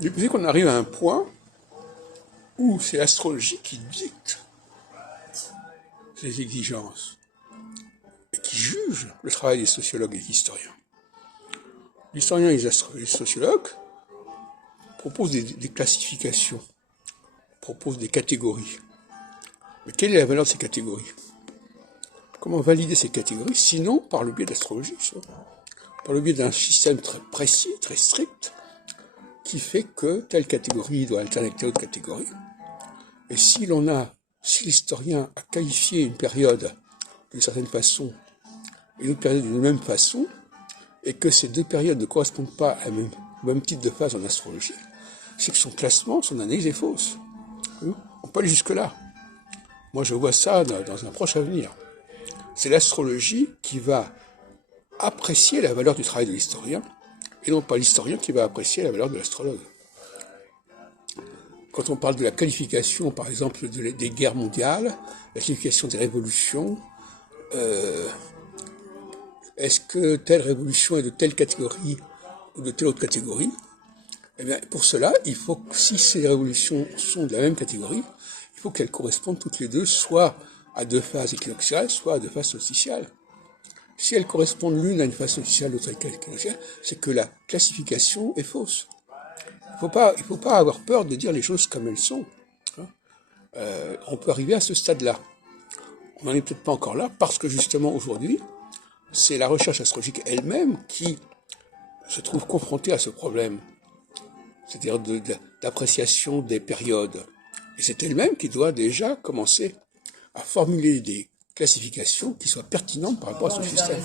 Depuis qu'on arrive à un point où c'est l'astrologie qui dicte ses exigences et qui juge le travail des sociologues et des historiens. Les historiens et les sociologues proposent des classifications, proposent des catégories. Mais quelle est la valeur de ces catégories? Comment valider ces catégories, sinon par le biais de l'astrologie, par le biais d'un système très précis, très strict, qui fait que telle catégorie doit alterner avec telle autre catégorie. Et si l'historien a qualifié une période d'une certaine façon et une autre période d'une même façon, et que ces deux périodes ne correspondent pas au même type de phase en astrologie, c'est que son classement, son analyse est fausse. On peut aller jusque-là. Moi, je vois ça dans un proche avenir. C'est l'astrologie qui va apprécier la valeur du travail de l'historien, et non pas l'historien qui va apprécier la valeur de l'astrologue. Quand on parle de la qualification, par exemple, des guerres mondiales, la qualification des révolutions, est-ce que telle révolution est de telle catégorie ou de telle autre catégorie? Eh bien, pour cela, il faut que, si ces révolutions sont de la même catégorie, il faut qu'elles correspondent toutes les deux soit à deux phases équinoxiales, soit à deux phases solsticiales. Si elles correspondent l'une à une phase solsticiale, l'autre à une équinoxiale, c'est que la classification est fausse. Il faut pas avoir peur de dire les choses comme elles sont. On peut arriver à ce stade-là. On n'en est peut-être pas encore là, parce que justement aujourd'hui, c'est la recherche astrologique elle-même qui se trouve confrontée à ce problème, c'est-à-dire d'appréciation des périodes. Et c'est elle-même qui doit déjà commencer à formuler des classifications qui soient pertinentes par rapport à ce système.